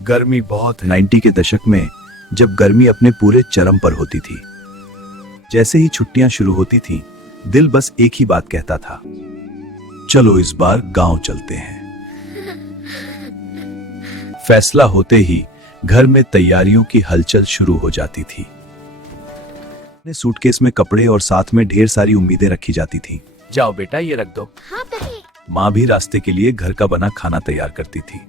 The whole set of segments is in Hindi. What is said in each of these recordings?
गर्मी बहुत 90 के दशक में जब गर्मी अपने पूरे चरम पर होती थी। जैसे ही छुट्टियां शुरू होती थीं, दिल बस एक ही बात कहता था, चलो इस बार गांव चलते हैं। फैसला होते ही घर में तैयारियों की हलचल शुरू हो जाती थी। अपने सूटकेस में कपड़े और साथ में ढेर सारी उम्मीदें रखी जाती थीं। जाओ बेटा, ये रख दो। हाँ भाई। माँ भी रास्ते के लिए घर का बना खाना तैयार करती थी।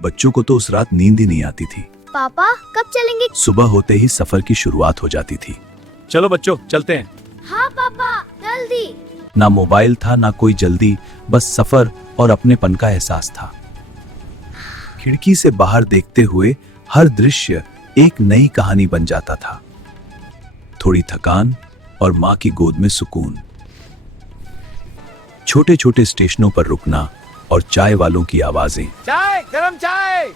बच्चों को तो उस रात नींद ही नहीं आती थी। पापा कब चलेंगे? सुबह होते ही सफर की शुरुआत हो जाती थी। चलो बच्चों, चलते हैं। हाँ पापा, जल्दी। ना मोबाइल था ना कोई जल्दी, बस सफर और अपनेपन का एहसास था। खिड़की से बाहर देखते हुए हर दृश्य एक नई कहानी बन जाता था। थोड़ी थकान और माँ की गोद में सुकून, छोटे छोटे स्टेशनों पर रुकना और चाय वालों की आवाजें, चाय, गरम चाय।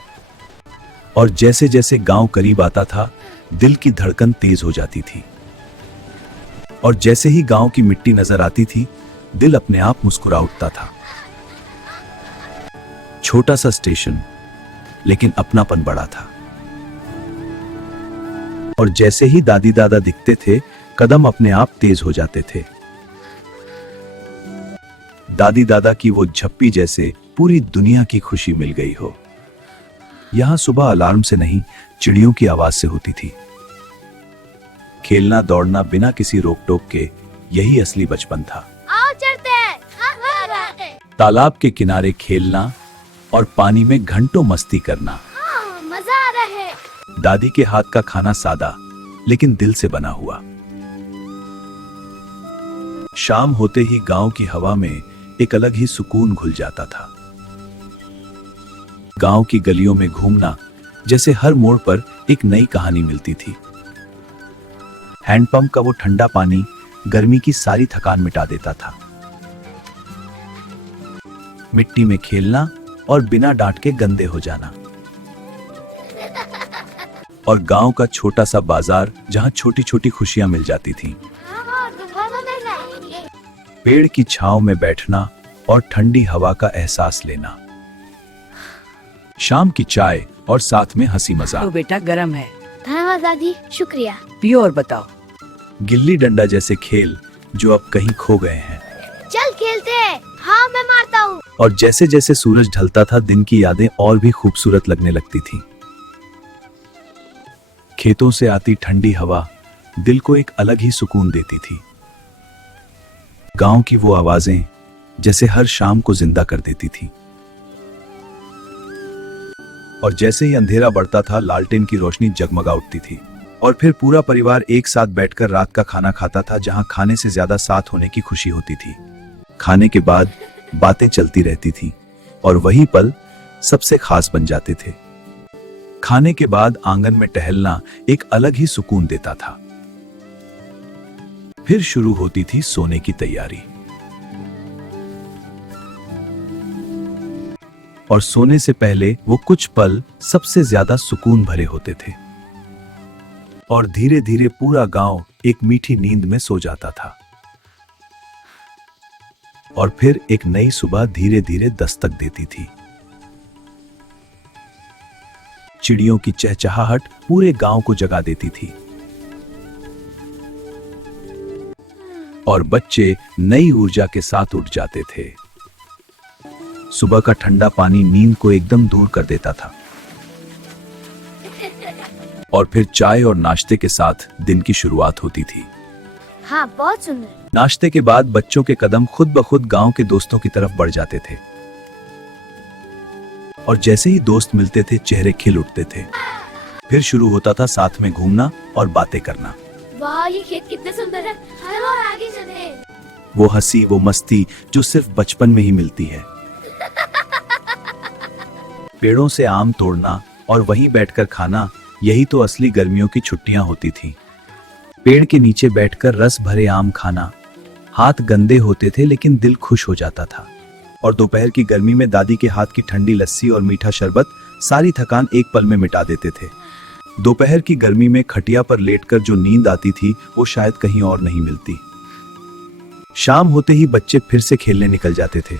और जैसे जैसे गांव करीब आता था, दिल की धड़कन तेज हो जाती थी। और जैसे ही गांव की मिट्टी नजर आती थी, दिल अपने आप मुस्कुरा उठता था। छोटा सा स्टेशन, लेकिन अपनापन बड़ा था। और जैसे ही दादी दादा दिखते थे, कदम अपने आप तेज हो जाते थे। दादी दादा की वो झप्पी जैसे पूरी दुनिया की खुशी मिल गई हो। यहां सुबह अलार्म से नहीं, चिड़ियों की आवाज से होती थी। खेलना दौड़ना बिना किसी रोक टोक के, यही असली बचपन था। आओ चलते हैं। हाँ, तालाब के किनारे खेलना और पानी में घंटों मस्ती करना। हाँ, मजा आ रहा है। दादी के हाथ का खाना सादा लेकिन दिल से बना हुआ। शाम होते ही गांव की हवा में एक अलग ही सुकून घुल जाता था। गांव की गलियों में घूमना, जैसे हर मोड़ पर एक नई कहानी मिलती थी। हैंडपंप का वो ठंडा पानी गर्मी की सारी थकान मिटा देता था। मिट्टी में खेलना और बिना डांट के गंदे हो जाना। और गांव का छोटा सा बाजार, जहां छोटी छोटी खुशियां मिल जाती थीं। पेड़ की छांव में बैठना और ठंडी हवा का एहसास लेना। शाम की चाय और साथ में हंसी तो मजाक। बेटा गरम है, धन्यवाद दादी, शुक्रिया। पियो और बताओ। गिल्ली डंडा जैसे खेल जो अब कहीं खो गए हैं। चल खेलते हैं। हाँ, मैं मारता हूँ। और जैसे जैसे सूरज ढलता था, दिन की यादें और भी खूबसूरत लगने लगती थीं। खेतों से आती ठंडी हवा दिल को एक अलग ही सुकून देती थी। गांव की वो आवाजें जैसे हर शाम को जिंदा कर देती थी। और जैसे ही अंधेरा बढ़ता था, लालटेन की रोशनी जगमगा उठती थी। और फिर पूरा परिवार एक साथ बैठकर रात का खाना खाता था, जहां खाने से ज्यादा साथ होने की खुशी होती थी। खाने के बाद बातें चलती रहती थी और वही पल सबसे खास बन जाते थे। खाने के बाद आंगन में टहलना एक अलग ही सुकून देता था। फिर शुरू होती थी सोने की तैयारी। और सोने से पहले वो कुछ पल सबसे ज्यादा सुकून भरे होते थे। और धीरे धीरे पूरा गांव एक मीठी नींद में सो जाता था। और फिर एक नई सुबह धीरे धीरे दस्तक देती थी। चिड़ियों की चहचहाहट पूरे गांव को जगा देती थी। और बच्चे नई ऊर्जा के साथ उठ जाते थे। सुबह का ठंडा पानी नींद को एकदम दूर कर देता था। और फिर चाय और नाश्ते के साथ दिन की शुरुआत होती थी। हाँ, बहुत सुंदर। नाश्ते के बाद बच्चों के कदम खुद ब खुद गांव के दोस्तों की तरफ बढ़ जाते थे। और जैसे ही दोस्त मिलते थे, चेहरे खिल उठते थे। फिर शुरू होता था साथ में घूमना और बातें करना। वाह, ये खेत कितने सुंदर है। चलो और आगे चले। वो हंसी, वो मस्ती जो सिर्फ बचपन में ही मिलती है। पेड़ों से आम तोड़ना और वहीं बैठकर खाना, यही तो असली गर्मियों की छुट्टियां होती थी। पेड़ के नीचे बैठकर रस भरे आम खाना। हाथ गंदे होते थे लेकिन दिल खुश हो जाता था। और दोपहर की गर्मी में दादी के हाथ की ठंडी लस्सी और मीठा शरबत सारी थकान एक पल में मिटा देते थे। दोपहर की गर्मी में खटिया पर लेटकर जो नींद आती थी, वो शायद कहीं और नहीं मिलती। शाम होते ही बच्चे फिर से खेलने निकल जाते थे।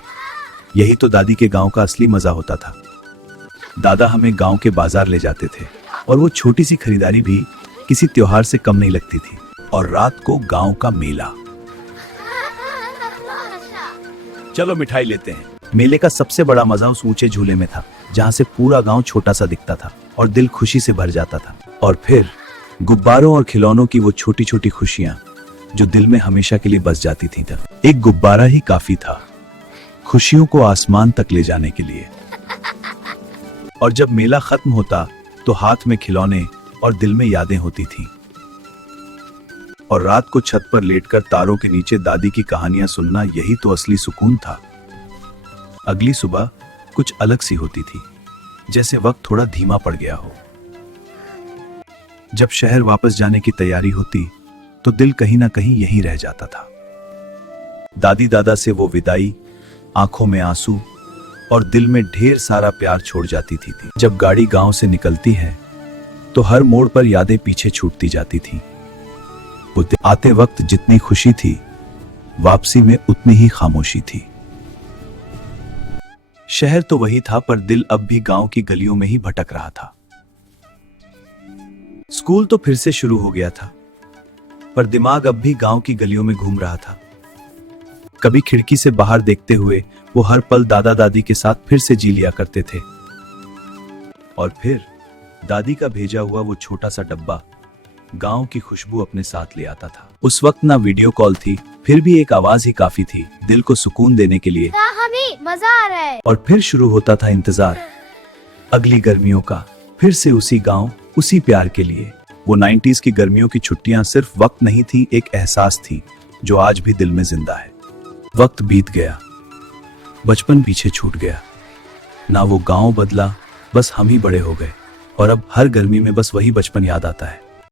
यही तो दादी के गांव का असली मजा होता था। दादा हमें गांव के बाजार ले जाते थे और वो छोटी सी खरीदारी भी किसी त्योहार से कम नहीं लगती थी। और रात को गांव का मेला। चलो मिठाई लेते हैं। मेले का सबसे बड़ा मजा उस ऊंचे झूले में था जहां से पूरा गांव छोटा सा दिखता था और दिल खुशी से भर जाता था। और फिर गुब्बारों और खिलौनों की वो छोटी छोटी खुशियां जो दिल में हमेशा के लिए बस जाती थी। एक गुब्बारा ही काफी था खुशियों को आसमान तक ले जाने के लिए। और जब मेला खत्म होता तो हाथ में खिलौने और दिल में यादें होती थीं। और रात को छत पर लेटकर तारों के नीचे दादी की कहानियां सुनना, यही तो असली सुकून था। अगली सुबह कुछ अलग सी होती थी, जैसे वक्त थोड़ा धीमा पड़ गया हो। जब शहर वापस जाने की तैयारी होती तो दिल कहीं ना कहीं यहीं रह जाता था। दादी दादा से वो विदाई, आंखों में आंसू और दिल में ढेर सारा प्यार छोड़ जाती थी। जब गाड़ी गांव से निकलती है तो हर मोड़ पर यादें पीछे छूटती जाती थी। आते वक्त जितनी खुशी थी, वापसी में उतनी ही खामोशी थी। शहर तो वही था पर दिल अब भी गांव की गलियों में ही भटक रहा था। स्कूल तो फिर से शुरू हो गया था पर दिमाग अब भी गांव की गलियों में घूम रहा था। कभी खिड़की से बाहर देखते हुए वो हर पल दादा दादी के साथ फिर से जी लिया करते थे। और फिर दादी का भेजा हुआ वो छोटा सा डब्बा गांव की खुशबू अपने साथ ले आता था। उस वक्त ना वीडियो कॉल थी, फिर भी एक आवाज ही काफी थी दिल को सुकून देने के लिए। हमें मजा आ रहा है। और फिर शुरू होता था इंतजार अगली गर्मियों का, फिर से उसी गांव, उसी प्यार के लिए। वो 90s की गर्मियों की छुट्टियां सिर्फ वक्त नहीं थी, एक एहसास थी जो आज भी दिल में जिंदा है। वक्त बीत गया, बचपन पीछे छूट गया, ना वो गांव बदला, बस हम ही बड़े हो गए। और अब हर गर्मी में बस वही बचपन याद आता है।